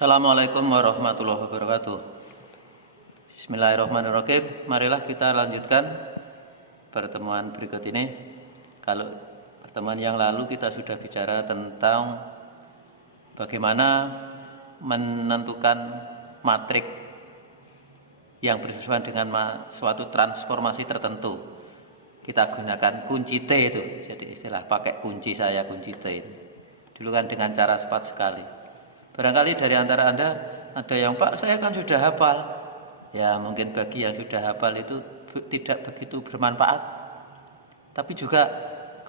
Assalamualaikum warahmatullahi wabarakatuh. Bismillahirrahmanirrahim. Marilah kita lanjutkan pertemuan berikut ini. Kalau pertemuan yang lalu kita sudah bicara tentang bagaimana menentukan matrik yang bersesuaian dengan suatu transformasi tertentu. Kita gunakan kunci T itu. Jadi istilah pakai kunci saya kunci T itu. Dulu kan dengan cara cepat sekali. Barangkali dari antara Anda ada yang, Pak, saya kan sudah hafal. Ya mungkin bagi yang sudah hafal itu tidak begitu bermanfaat. Tapi juga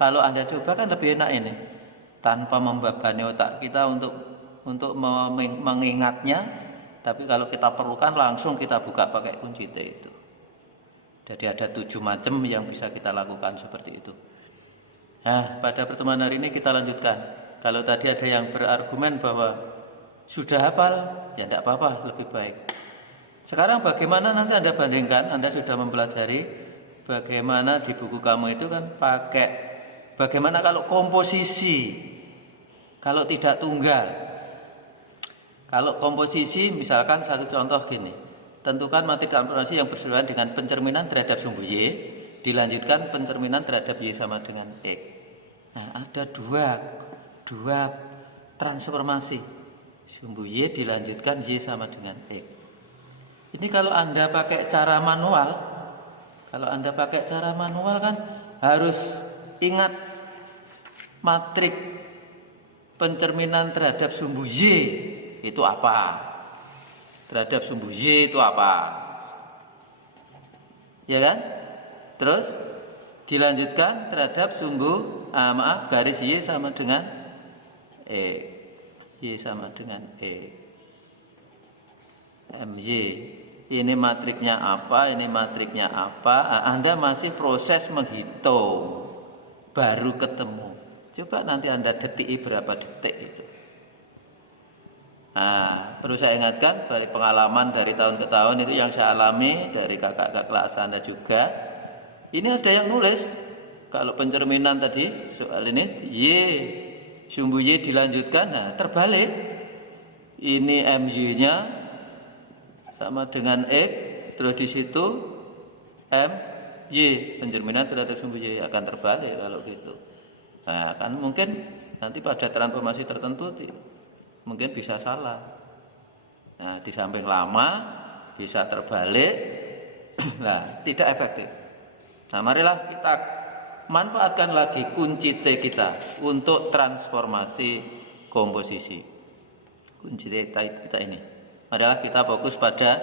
kalau Anda coba kan lebih enak ini. Tanpa membebani otak kita untuk mengingatnya. Tapi kalau kita perlukan langsung kita buka pakai kunci T itu. Jadi ada 7 macam yang bisa kita lakukan seperti itu. Nah, pada pertemuan hari ini kita lanjutkan. Kalau tadi ada yang berargumen bahwa sudah hafal, ya tidak apa-apa, lebih baik. Sekarang bagaimana nanti Anda bandingkan, Anda sudah mempelajari bagaimana di buku kamu itu kan pakai bagaimana kalau komposisi, kalau tidak tunggal. Kalau komposisi misalkan satu contoh gini, tentukan matrik transformasi yang bersesuaian dengan pencerminan terhadap sumbu Y, dilanjutkan pencerminan terhadap Y sama dengan X. Nah, ada dua transformasi. Sumbu Y dilanjutkan Y sama dengan X. Ini kalau Anda pakai cara manual, kan harus ingat matrik pencerminan terhadap sumbu Y itu apa? Terhadap sumbu Y itu apa? Ya kan? Terus dilanjutkan terhadap sumbu garis Y sama dengan X. Y sama dengan MY. Ini matriknya apa, ini matriknya apa. Anda masih proses menghitung, baru ketemu. Coba nanti Anda detiki berapa detik itu. Nah, perlu saya ingatkan dari pengalaman dari tahun ke tahun itu yang saya alami dari kakak-kakak kelas Anda juga. Ini ada yang nulis kalau pencerminan tadi soal ini Y sumbu Y dilanjutkan, nah terbalik. Ini MY-nya sama dengan X, terus di situ MY, pencerminan terhadap sumbu Y akan terbalik kalau gitu. Nah, kan mungkin nanti pada transformasi tertentu mungkin bisa salah. Nah, di samping lama bisa terbalik, nah tidak efektif. Nah, marilah kita manfaatkan lagi kunci T kita untuk transformasi komposisi. Kunci T kita ini. Marilah kita fokus pada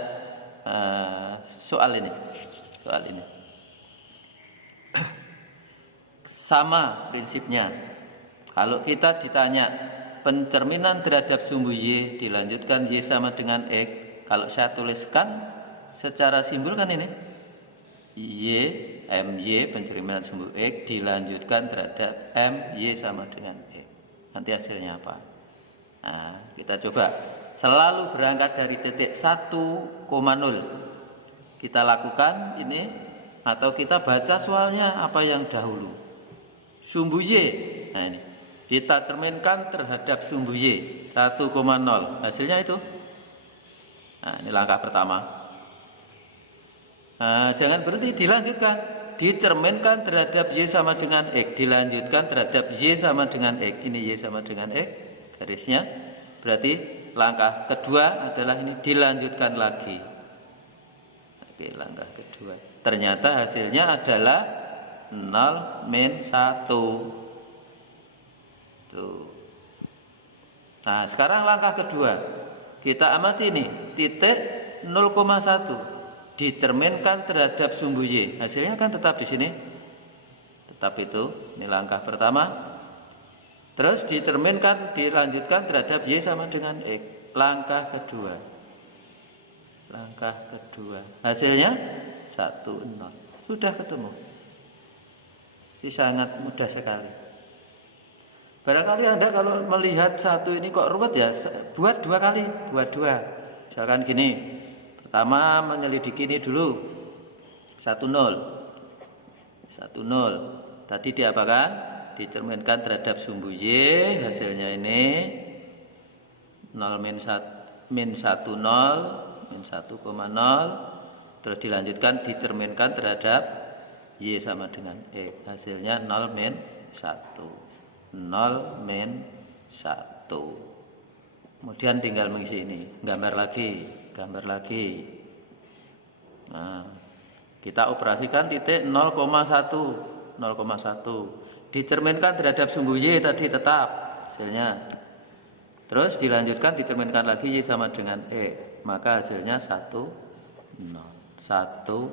soal ini. Sama prinsipnya. Kalau kita ditanya pencerminan terhadap sumbu Y dilanjutkan Y sama dengan X, kalau saya tuliskan secara simbol kan ini Y, MY pencerminan sumbu X dilanjutkan terhadap MY sama dengan X. Nanti hasilnya apa? Nah, kita coba selalu berangkat dari titik 1,0. Kita lakukan ini atau kita baca soalnya apa yang dahulu. Sumbu Y. Nah, ini kita cerminkan terhadap sumbu Y 1,0. Hasilnya itu. Nah, ini langkah pertama. Nah, jangan berhenti, dilanjutkan. Dicerminkan terhadap Y sama dengan X. Dilanjutkan terhadap Y sama dengan X. Ini Y sama dengan X. Garisnya. Berarti langkah kedua adalah ini dilanjutkan lagi. Oke, langkah kedua. Ternyata hasilnya adalah 0 min 1. Tuh. Nah, sekarang langkah kedua. Kita amati ini. Titik 0,1. Dicerminkan terhadap sumbu Y. Hasilnya kan tetap di sini. Tetap itu. Ini langkah pertama. Terus dicerminkan, dilanjutkan terhadap Y sama dengan X. Langkah kedua. Hasilnya 1,0. Sudah ketemu. Ini sangat mudah sekali. Barangkali Anda kalau melihat satu ini kok ruwet ya, buat 2 kali. Buat 2. Misalkan gini. Pertama menyelidiki ini dulu 1,0. Tadi diapakan? Dicerminkan terhadap sumbu Y. Hasilnya ini 0 min 1 min 1,0, min 1,0, terus dilanjutkan dicerminkan terhadap Y sama dengan X. Hasilnya 0 min 1. 0 min 1. Kemudian tinggal mengisi ini. Gambar lagi. Nah, kita operasikan titik 0,1. Dicerminkan terhadap sumbu Y tadi tetap hasilnya. Terus dilanjutkan dicerminkan lagi Y sama dengan X. Maka hasilnya 1, 0. 1,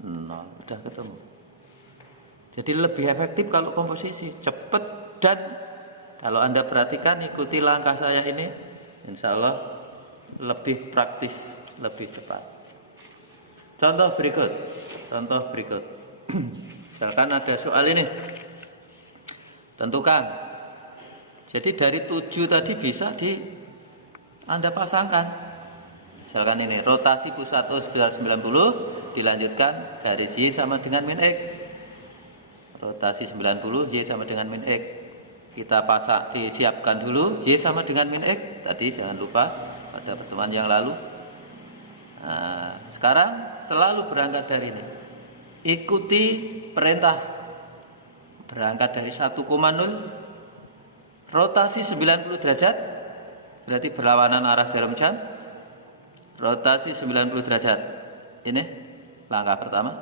0. Udah ketemu. Jadi lebih efektif kalau komposisi. Cepat dan kalau Anda perhatikan ikuti langkah saya ini, insya Allah lebih praktis, lebih cepat. Contoh berikut. Misalkan ada soal ini. Tentukan. Jadi dari 7 tadi bisa Anda pasangkan. Misalkan ini, rotasi pusat O sebesar 90, dilanjutkan garis Y sama dengan min X. Rotasi 90, Y sama dengan min X. Kita disiapkan dulu, Y sama dengan min X. Tadi jangan lupa pada pertemuan yang lalu. Nah, sekarang selalu berangkat dari ini. Ikuti perintah. Berangkat dari 1,0. Rotasi 90 derajat. Berarti berlawanan arah jarum jam. Rotasi 90 derajat. Ini langkah pertama.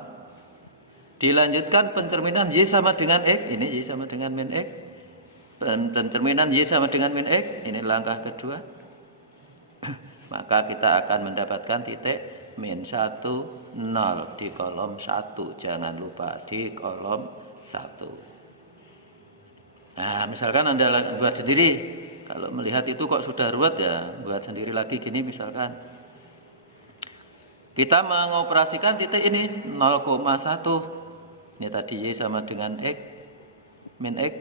Dilanjutkan pencerminan Y sama dengan X. Ini Y sama dengan min X. Pencerminan Y sama dengan min X. Ini langkah kedua. Maka kita akan mendapatkan titik min 1, 0 di kolom 1. Jangan lupa di kolom 1. Nah, misalkan Anda buat sendiri. Kalau melihat itu kok sudah ruwet ya, buat sendiri lagi gini misalkan. Kita mengoperasikan titik ini 0,1. Ini tadi Y sama dengan X, min X.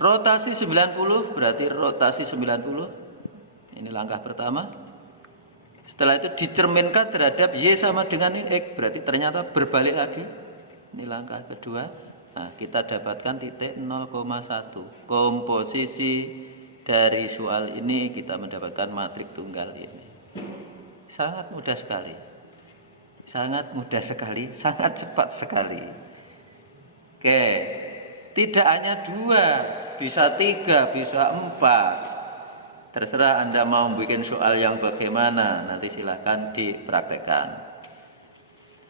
Rotasi 90, berarti rotasi 90. Ini langkah pertama. Setelah itu dicerminkan terhadap Y sama dengan X, berarti ternyata berbalik lagi. Ini langkah kedua. Nah, kita dapatkan titik 0,1. Komposisi dari soal ini kita mendapatkan matrik tunggal ini. Sangat mudah sekali. Sangat cepat sekali. Oke, tidak hanya 2, bisa 3, bisa 4. Terserah Anda mau bikin soal yang bagaimana, nanti silakan dipraktekkan.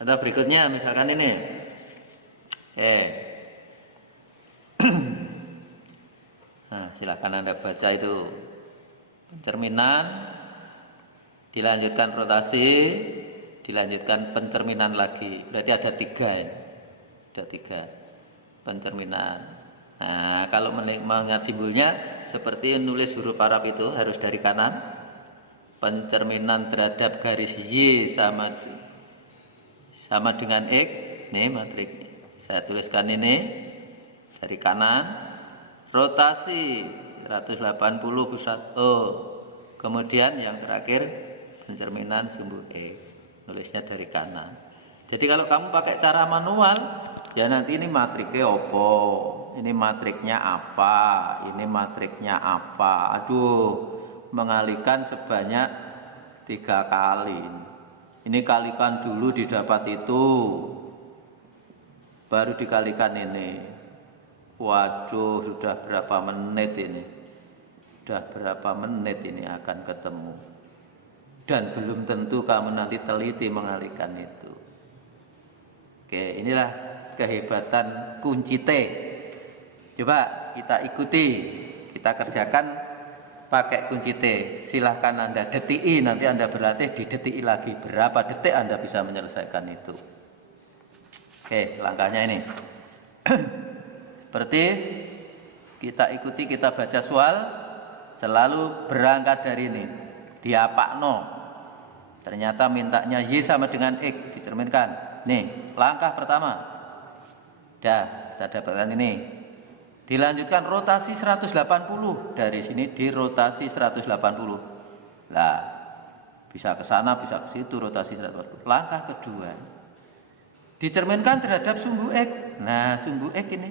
Atau berikutnya misalkan ini. Nah, silakan Anda baca itu. Pencerminan, dilanjutkan rotasi, dilanjutkan pencerminan lagi. Berarti ada 3 ini. Ada 3 pencerminan. Nah, kalau mengingat simbolnya seperti nulis huruf Arab itu harus dari kanan. Pencerminan terhadap garis Y sama dengan X. Nih matrik. Saya tuliskan ini dari kanan. Rotasi 180 pusat O. Kemudian yang terakhir pencerminan sumbu X. Nulisnya dari kanan. Jadi kalau kamu pakai cara manual, ya nanti ini matriknya opo, ini matriknya apa, ini matriknya apa. Aduh, mengalihkan sebanyak 3 kali. Ini kalikan dulu didapat itu, baru dikalikan ini. Waduh, sudah berapa menit ini? Sudah berapa menit ini akan ketemu. Dan belum tentu kamu nanti teliti mengalihkan itu. Oke, inilah kehebatan kunci T. Coba kita ikuti, kita kerjakan pakai kunci T. Silahkan Anda detik, nanti Anda berlatih di detik lagi. Berapa detik Anda bisa menyelesaikan itu. Oke, langkahnya ini. Seperti kita ikuti, kita baca soal, selalu berangkat dari ini. Diapakno. Ternyata mintanya Y sama dengan X, dicerminkan. Nih, langkah pertama. Dah, kita dapatkan ini. Dilanjutkan rotasi 180. Dari sini dirotasi 180. Lah, bisa ke sana, bisa ke situ rotasi 180. Langkah kedua. Dicerminkan terhadap sumbu X. Nah, sumbu X ini.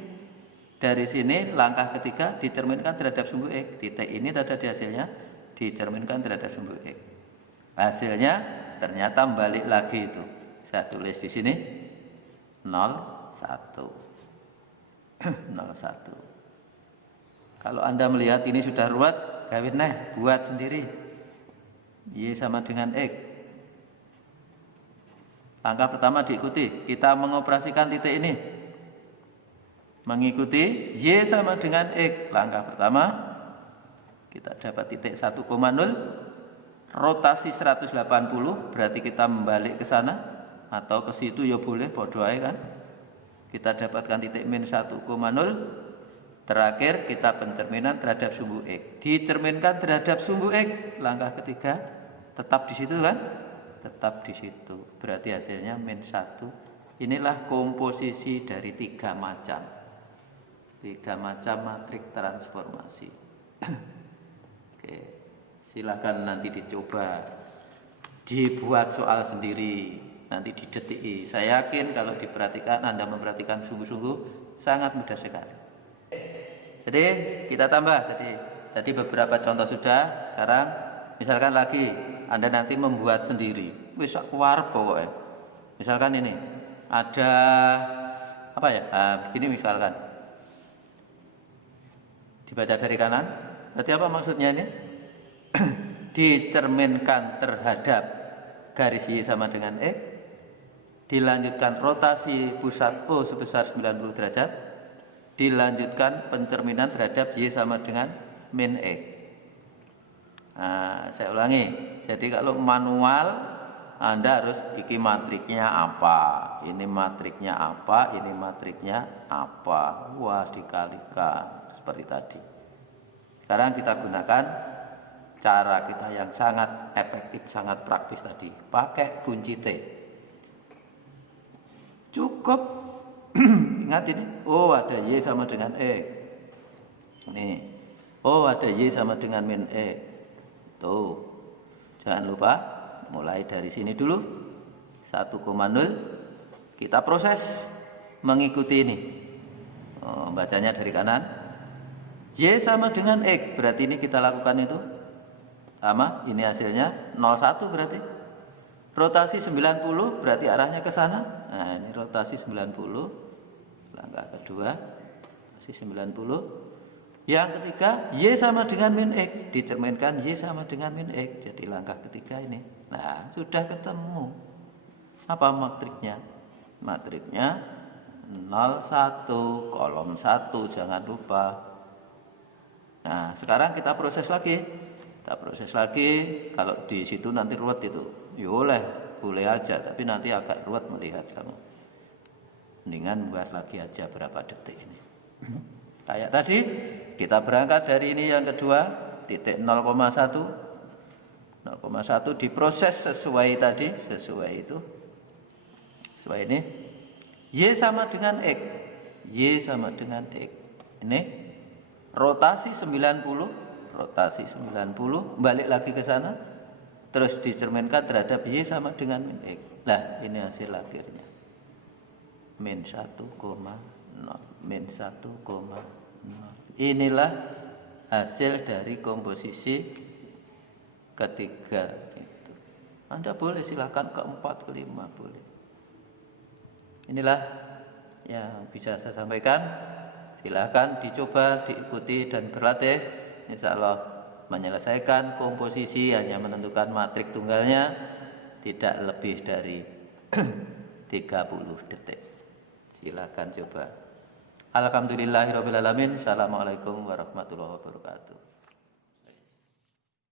Dari sini langkah ketiga dicerminkan terhadap sumbu X. Titik ini tadi hasilnya dicerminkan terhadap sumbu X. Hasilnya ternyata balik lagi itu. Saya tulis di sini 0,1. 0,1. Kalau Anda melihat ini sudah ruwet, gawin buat sendiri. Y sama dengan X. Langkah pertama diikuti. Kita mengoperasikan titik ini. Mengikuti Y sama dengan X. Langkah pertama, kita dapat titik 1,0. Rotasi 180, berarti kita membalik ke sana. Atau ke situ ya boleh, bodoh aja kan. Kita dapatkan titik min 1,0. Terakhir kita pencerminan terhadap sumbu X. Dicerminkan terhadap sumbu X. Langkah ketiga tetap di situ kan? Tetap di situ. Berarti hasilnya min 1. Inilah komposisi dari 3 macam. 3 macam matrik transformasi. Oke. Silakan nanti dicoba. Dibuat soal sendiri. Nanti didetiki. Saya yakin kalau diperhatikan, Anda memperhatikan sungguh-sungguh sangat mudah sekali. Jadi kita tambah. Tadi beberapa contoh sudah. Sekarang misalkan lagi Anda nanti membuat sendiri. Wis sak kuarep pokoknya. Misalkan ini ada apa ya? Begini misalkan. Dibaca dari kanan. Berarti apa maksudnya ini? Dicerminkan terhadap garis Y sama dengan X. Dilanjutkan rotasi pusat O sebesar 90 derajat. Dilanjutkan pencerminan terhadap Y sama dengan min X. Nah, saya ulangi. Jadi kalau manual Anda harus iki matriknya apa, ini matriknya apa, ini matriknya apa. Wah, dikalikan seperti tadi. Sekarang kita gunakan cara kita yang sangat efektif, sangat praktis tadi. Pakai kunci T. Cukup ingat ini, oh ada Y sama dengan X. Nih, oh ada Y sama dengan min X. Tuh, jangan lupa mulai dari sini dulu. 1,0 kita proses mengikuti ini. Bacanya dari kanan. Y sama dengan X, berarti ini kita lakukan itu. Sama, ini hasilnya 0,1 berarti. Rotasi 90 berarti arahnya ke sana. Nah, ini rotasi 90. Langkah kedua masih 90. Yang ketiga Y sama dengan min X. Dicerminkan Y sama dengan min X. Jadi langkah ketiga ini. Nah, sudah ketemu. Apa matriknya? Matriknya 0,1 kolom 1, jangan lupa. Nah, sekarang kita proses lagi. Kita proses lagi. Kalau di situ nanti ruwet itu, ya boleh aja, tapi nanti agak ruwet melihat kamu. Mendingan buat lagi aja berapa detik ini. Kayak tadi kita berangkat dari ini yang kedua, titik 0,1. 0,1 diproses sesuai tadi, sesuai itu. Sesuai ini. Y sama dengan X. Y sama dengan X. Ini rotasi 90. Rotasi 90, balik lagi ke sana, terus dicerminkan terhadap Y sama dengan min X. Nah, ini hasil akhirnya. Min 1,0. Min 1,0. Inilah hasil dari komposisi ketiga itu. Anda boleh silakan keempat, kelima boleh. Inilah yang bisa saya sampaikan. Silakan dicoba, diikuti dan berlatih. Insya Allah menyelesaikan komposisi, hanya menentukan matrik tunggalnya tidak lebih dari 30 detik. Silakan coba. Alhamdulillahirabbil alamin. Assalamualaikum warahmatullahi wabarakatuh.